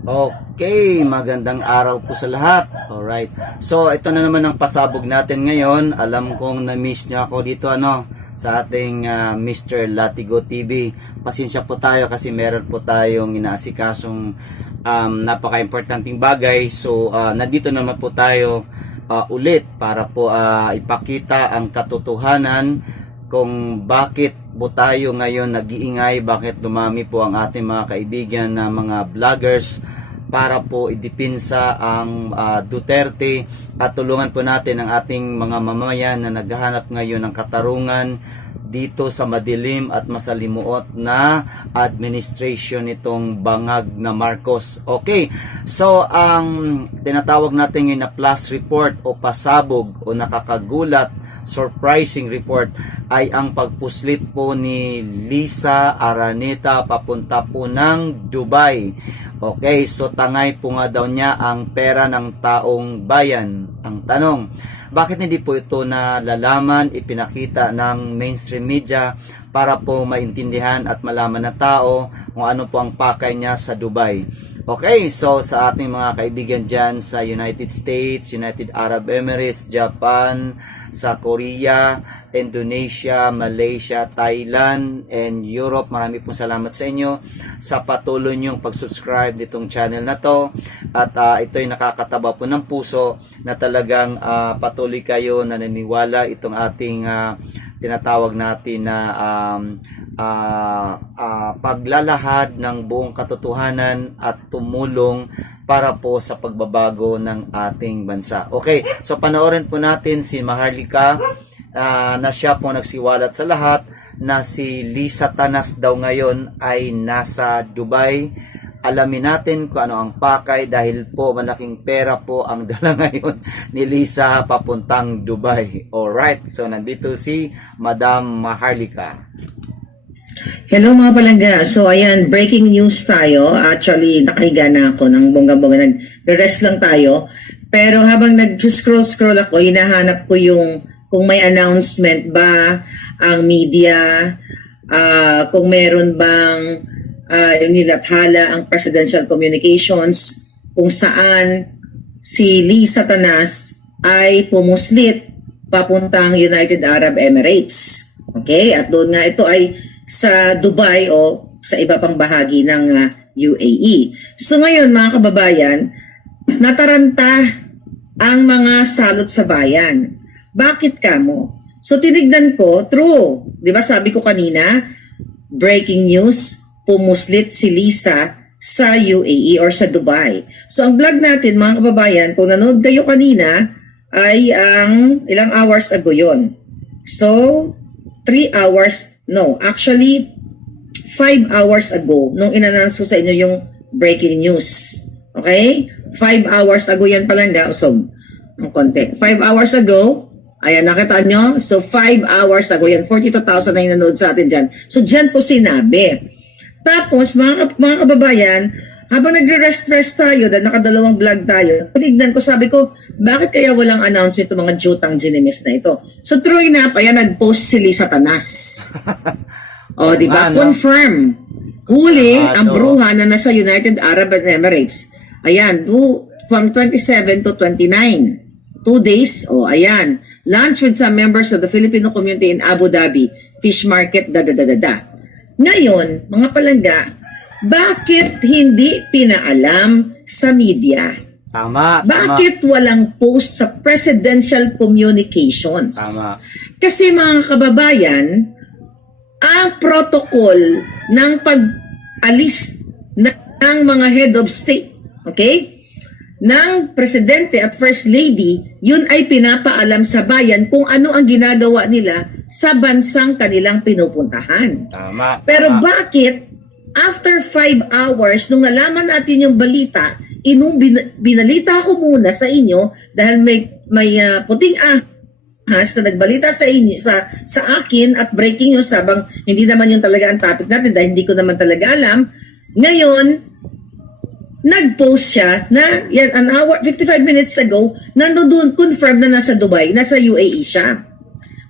Okay, magandang araw po sa lahat. Alright. So, ito na naman ang pasabog natin ngayon. Alam kong na-miss niyo ako dito sa ating Mr. Latigo TV. Pasensya po tayo kasi meron po tayong inaasikasong napaka-importanting bagay. So, nandito naman po tayo ulit para po ipakita ang katotohanan kung bakit po tayo ngayon nag-iingay, bakit dumami po ang ating mga kaibigan na mga vloggers para po idipinsa ang Duterte at tulungan po natin ang ating mga mamamayan na naghahanap ngayon ng katarungan dito sa madilim at masalimuot na administration nitong bangag na Marcos. Okay, so ang tinatawag natin ngayon na plus report o pasabog o nakakagulat, surprising report ay ang pagpuslit po ni Liza Araneta papunta po ng Dubai. Okay, so tangay po nga daw niya ang pera ng taong bayan. Ang tanong, bakit hindi po ito nalalaman, ipinakita ng mainstream media para po maintindihan at malaman ng tao kung ano po ang pakay niya sa Dubai? Okay, so sa ating mga kaibigan dyan sa United States, United Arab Emirates, Japan, sa Korea, Indonesia, Malaysia, Thailand, and Europe, marami pong salamat sa inyo sa patuloy niyong pag-subscribe nitong channel na to. At ito'y nakakataba po ng puso na talagang patuloy kayo na naniniwala itong ating tinatawag natin na paglalahad ng buong katotohanan at tumulong para po sa pagbabago ng ating bansa. Okay, so panoorin po natin si Maharlika na siya po nagsiwalat sa lahat na si Liza Tanas daw ngayon ay nasa Dubai. Alamin natin kung ano ang pakay dahil po malaking pera po ang dala ngayon ni Liza papuntang Dubai. Alright, so nandito si Madam Maharlika. Hello mga palangga. So ayan, breaking news tayo. Actually, nakahiga na ako ng bongga-bongga. Nag-rest lang tayo. Pero habang nag-scroll ako, hinahanap ko yung kung may announcement ba ang media, kung meron bang nilathala ang presidential communications, kung saan si Liza Tanas ay pumuslit papuntang United Arab Emirates. Okay? At doon nga ito ay sa Dubai o sa iba pang bahagi ng UAE. So ngayon mga kababayan, nataranta ang mga salot sa bayan. Bakit kamo? So tinignan ko, true. 'Di ba sabi ko kanina, breaking news, pumuslit si Liza sa UAE or sa Dubai. So ang vlog natin mga kababayan, kung nanood kayo kanina, ay ang ilang hours ago yon. So 3 hours, no, actually 5 hours ago nung in-announce ko sa inyo yung breaking news. Okay? 5 hours ago yan palangga. So, ang konti. 5 hours ago, ayan, nakita nyo? So, 5 hours ago yan. 42,000 na yung nanood sa atin dyan. So, dyan ko sinabi. Tapos, mga kababayan, habang nagre-rest tayo, dahil nakadalawang vlog tayo, tinignan ko, sabi ko, bakit kaya walang announcement ng mga jutang ginimis na ito? So, true enough, ayan, nag-post si Liza Tanas. O, di ba? Confirm. Huli ang bruha na nasa United Arab Emirates. Ayan, from 27 to 29. 2 days. O, ayan. Lunch with some members of the Filipino community in Abu Dhabi. Fish market, Ngayon, mga palangga, bakit hindi pinaalam sa media? Tama. Bakit walang post sa presidential communications? Tama. Kasi mga kababayan, ang protocol ng pag-alis ng mga head of state, okay, ng presidente at first lady, yun ay pinapaalam sa bayan kung ano ang ginagawa nila sa bansang kanilang pinupuntahan. Tama. Pero bakit after 5 hours, nung nalaman natin yung balita, binalita ko muna sa inyo dahil may puting ahas na nagbalita sa inyo, sa akin at breaking news sabang hindi naman yung talaga ang topic natin dahil hindi ko naman talaga alam. Ngayon, nag-post siya na yan, an hour, 55 minutes ago, nandoon confirmed na nasa Dubai, nasa UAE siya.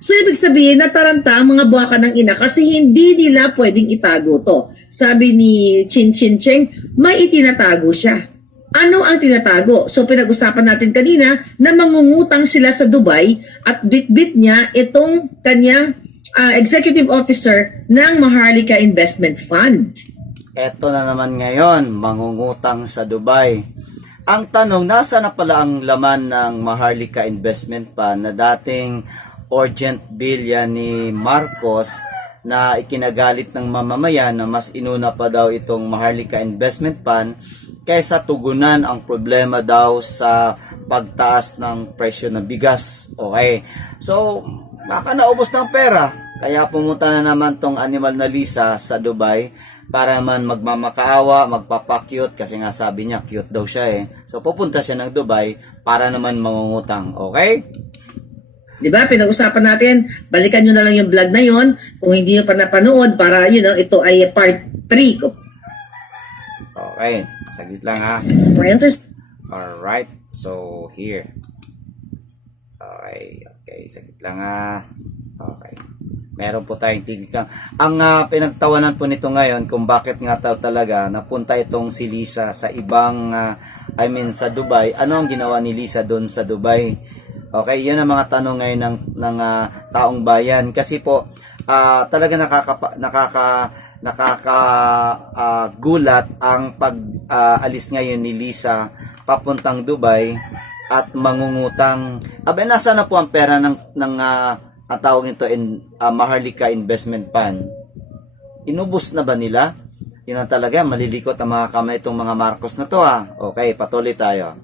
So, ibig sabihin, nataranta ang mga buwaka ng ina kasi hindi nila pwedeng itago to. Sabi ni Chin Chin Cheng, may itinatago siya. Ano ang tinatago? So, pinag-usapan natin kanina na mangungutang sila sa Dubai at bit-bit niya itong kanyang executive officer ng Maharlika Investment Fund. Eto na naman ngayon, mangungutang sa Dubai. Ang tanong, nasa na pala ang laman ng Maharlika Investment Fund na dating urgent bill yan ni Marcos na ikinagalit ng mamamayan na mas inuna pa daw itong Maharlika Investment Fund kaysa tugunan ang problema daw sa pagtaas ng presyo ng bigas. Okay. So, baka naubos ng pera. Kaya pumunta na naman tong animal na Lisa sa Dubai para man magmamakaawa, magpapakyut kasi nga sabi niya cute daw siya eh. So, pupunta siya ng Dubai para naman mangungutang. Okay? Di ba? Pinag-usapan natin, balikan nyo na lang yung vlog na yon kung hindi nyo pa napanood para, ito ay part 3. Okay. Saglit lang ha. For answers. Alright. So, here. Okay. Okay. Saglit lang ha. Okay. Meron po tayong tigikang. Ang pinagtawanan po nito ngayon kung bakit nga talaga napunta itong si Lisa sa ibang, sa Dubai. Ano ang ginawa ni Lisa doon sa Dubai? Okay, yun ang mga tanong ngayon ng taong bayan. Kasi po, talaga gulat ang pag-alis ngayon ni Lisa papuntang Dubai at mangungutang. Nasa na po ang pera ng ang tawag nito Maharlika Investment Fund? Inubos na ba nila? Yun ang talaga, malilikot ang mga kamay itong mga Marcos na to ha. Okay, patuloy tayo.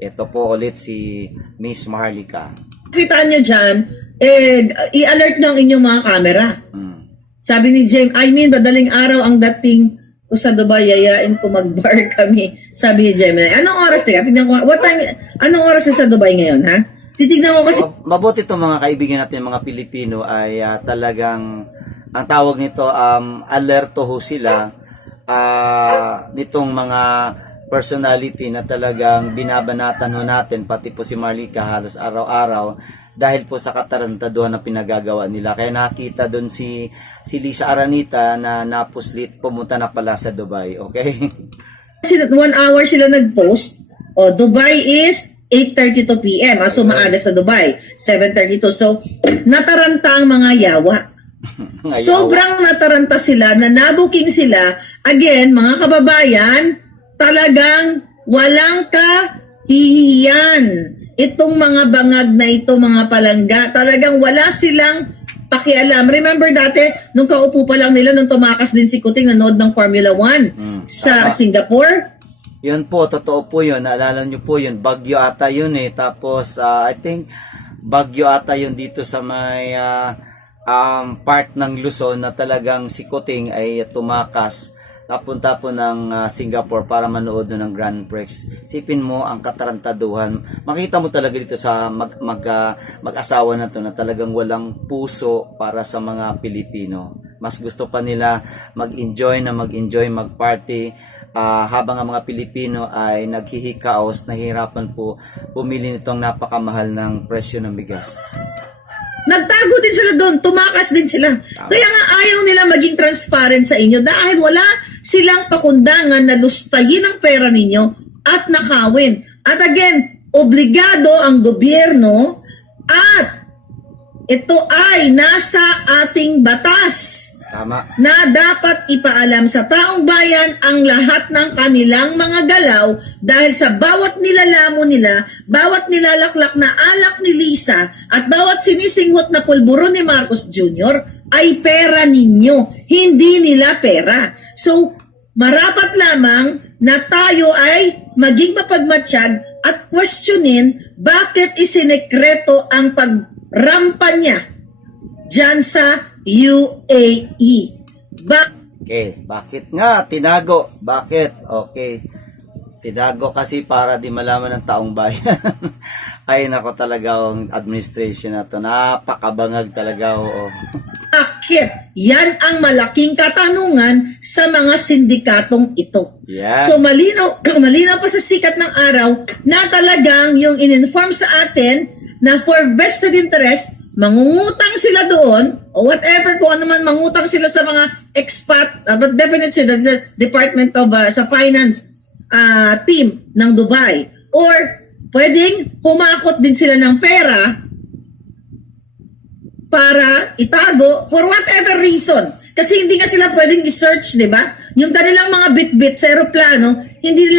Ito po ulit si Miss Maharlika. Kita nyo dyan, i-alert nyo ang inyong mga camera. Sabi ni James, madaling araw ang dating ko sa Dubai, yayain ko mag-bar kami. Sabi ni Gemini, anong oras? Tignan ko, anong oras sa Dubai ngayon, ha? Titignan ko kasi. Mabuti itong mga kaibigan natin, mga Pilipino, ay talagang, ang tawag nito, alerto ho sila nitong mga personality na talagang binabanatan ho natin, pati po si Maharlika halos araw-araw dahil po sa katarantaduhan na pinagagawa nila. Kaya nakita doon si Lisa Aranita na napuslit, pumunta na pala sa Dubai, okay? 1 hour sila nag-post. Dubai is 8:32 p.m. So maaga sa Dubai, 7:32. So nataranta ang mga yawa. Sobrang nataranta sila, na nabuking sila. Again, mga kababayan, talagang walang kahihiyan. Itong mga bangag na ito, mga palangga, talagang wala silang pakialam. Remember dati, nung kaupo pa lang nila, nung tumakas din si Kuting, nanood ng Formula 1 sa Singapore. Yun po, totoo po yun. Naalala nyo po yun. Bagyo ata yun eh. Tapos, I think, bagyo ata yun dito sa may part ng Luzon na talagang si Kuting ay tumakas. Napunta po ng Singapore para manood ng Grand Prix. Sipin mo ang katarantaduhan. Makita mo talaga dito sa mag-asawa na to na talagang walang puso para sa mga Pilipino. Mas gusto pa nila mag-enjoy, mag-party, habang ang mga Pilipino ay naghihikaos, nahihirapan po bumili nitong napakamahal ng presyo ng bigas. Nagtago din sila doon, tumakas din sila. Kaya nga ayaw nila maging transparent sa inyo dahil wala silang pakundangan na lustayin ang pera ninyo at nakawin. At again, obligado ang gobyerno at ito ay nasa ating batas. Tama. Na dapat ipaalam sa taong bayan ang lahat ng kanilang mga galaw dahil sa bawat nilalamo nila, bawat nilalaklak na alak ni Lisa at bawat sinisinghot na pulburo ni Marcos Jr. ay pera ninyo, hindi nila pera. So, marapat lamang na tayo ay maging mapagmatsyag at questionin bakit isinekreto ang pagrampa niya dyan sa UAE. Okay, bakit nga tinago? Bakit? Okay. Tinago kasi para di malaman ng taong bayan. Ay nako, talaga ang administration na to. Napakabangag talaga, oo. Bakit? Yan ang malaking katanungan sa mga sindikatong ito. Yeah. So malinaw pa sa sikat ng araw na talagang yung in-inform sa atin na for vested interest, mangungutang sila doon, o whatever, kung ano man, mangutang sila sa mga expat, but definitely the Department of, sa finance team ng Dubai. Or, pwedeng humakot din sila ng pera para itago for whatever reason. Kasi hindi nga sila pwedeng i-search, di ba? Yung kanilang mga bit-bit sa aeroplano, hindi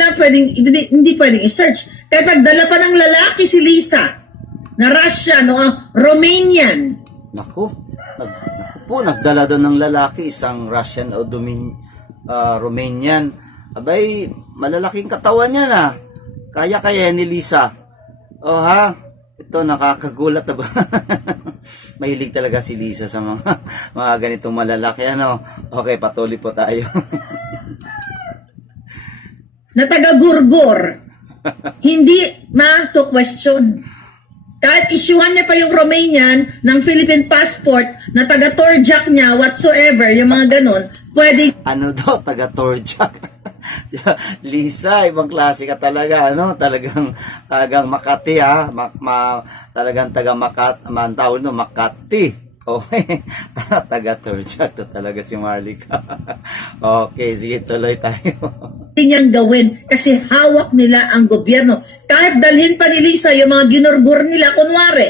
pwedeng i-search. Kaya pagdala pa ng lalaki si Lisa, na Russian o Romanian. Naku po, nagdala doon ng lalaki, isang Russian o Romanian. Abay, malalaking katawan niya na. Kaya ni Lisa. Oh ha, ito nakakagulat ba? Mahilig talaga si Lisa sa mga ganitong malalaki. Ano? Okay, patuloy po tayo. Na taga-gurgur. Hindi to question. Kahit isyuhan niya pa yung Romanian ng Philippine passport na taga-Torjak niya, whatsoever, yung mga ganun, pwede. Ano daw, taga-Torjak? Lisa, ibang klase ka talaga, ano? Talagang Makati, ha? Talagang taga-Makati, Makati. Okay. Taga-Torjak to talaga si Marlica. Okay, sige, tuloy tayo. Niyang gawin kasi hawak nila ang gobyerno. Kahit dalhin pa ni Lisa yung mga ginurgur nila, kunwari,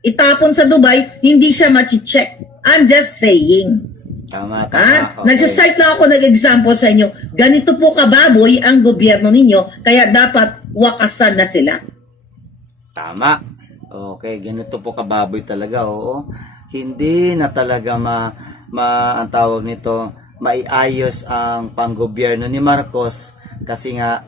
itapon sa Dubai, hindi siya machi-check. I'm just saying. Tama. Okay. Nagsasite lang ako nag-example sa inyo. Ganito po kababoy ang gobyerno ninyo, kaya dapat wakasan na sila. Tama. Okay, ganito po kababoy talaga, oo. Hindi na talaga ang tawag nito, maiayos ang panggobyerno ni Marcos kasi nga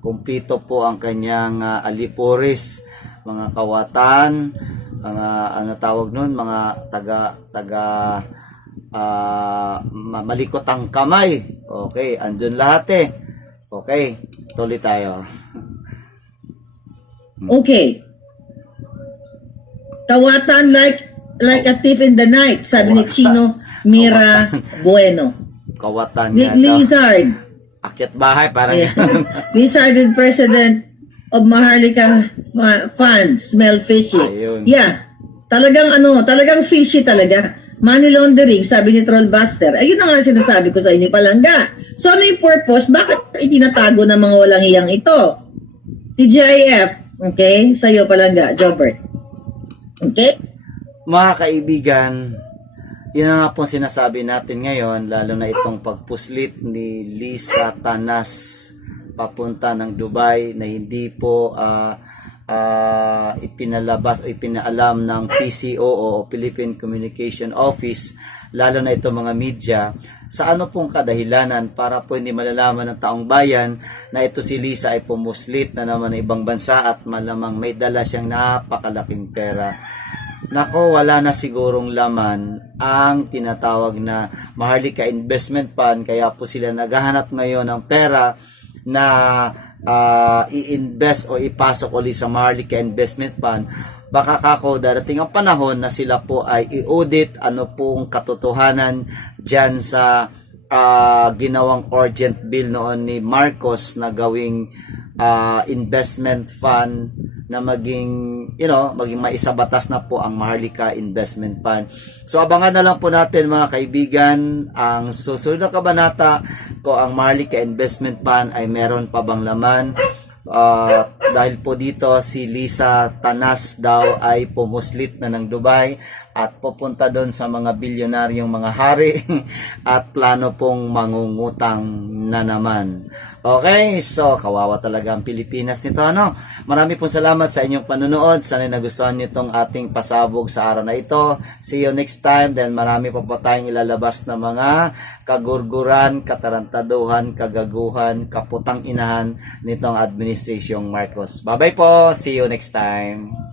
kumpleto po ang kanyang alipuris, mga kawatan, mga ano tawag nun, mga malikot ang kamay. Okay, andun lahat eh. Okay, tuloy tayo. Okay. Kawatan like a thief in the night, sabi ni Chino Mira Bueno. Kawatan niya daw. Lizard. Akyat bahay, parang Yeah. Lizard and President of Maharlika Fund, smell fishy. Ayun. Yeah. Talagang fishy talaga. Money laundering, sabi ni Trollbuster. Ayun na nga sinasabi ko sa inyo, Palangga. So ano yung purpose? Bakit itinatago ng mga walang iyang ito? TGIF, okay? Sa'yo, Palangga, Jobert. Okay? Mga kaibigan, yun na nga po sinasabi natin ngayon, lalo na itong pagpuslit ni Lisa Tanas papunta ng Dubai na hindi po ipinalabas o ipinaalam ng PCO o Philippine Communication Office, lalo na itong mga media, sa ano pong kadahilanan para po hindi malalaman ng taong bayan na ito si Lisa ay pumuslit na naman ng ibang bansa at malamang may dala siyang napakalaking pera. Nako, wala na sigurong laman ang tinatawag na Maharlika Investment Fund, kaya po sila naghahanap ngayon ng pera na i-invest o ipasok ulit sa Maharlika Investment Fund. Baka kako darating ang panahon na sila po ay i-audit ano pong katotohanan dyan sa ginawang urgent bill noon ni Marcos na gawing investment fund na maging maisabatas na po ang Maharlika Investment Fund. So abangan na lang po natin mga kaibigan ang susunod na kabanata ko ang Maharlika Investment Fund ay meron pa bang laman. Dahil po dito si Lisa Tanas daw ay pumuslit na ng Dubai at pupunta doon sa mga bilyonaryong mga hari at plano pong mangungutang na naman. Okay, so kawawa talaga ang Pilipinas nito, ano? Marami pong salamat sa inyong panunood. Sana nagustuhan niyo itong ating pasabog sa araw na ito. See you next time. Then marami pa po tayong ilalabas na mga kagurguran, katarantaduhan, kagaguhan, kaputang inahan nitong administrasyong Marcos. Bye-bye po. See you next time.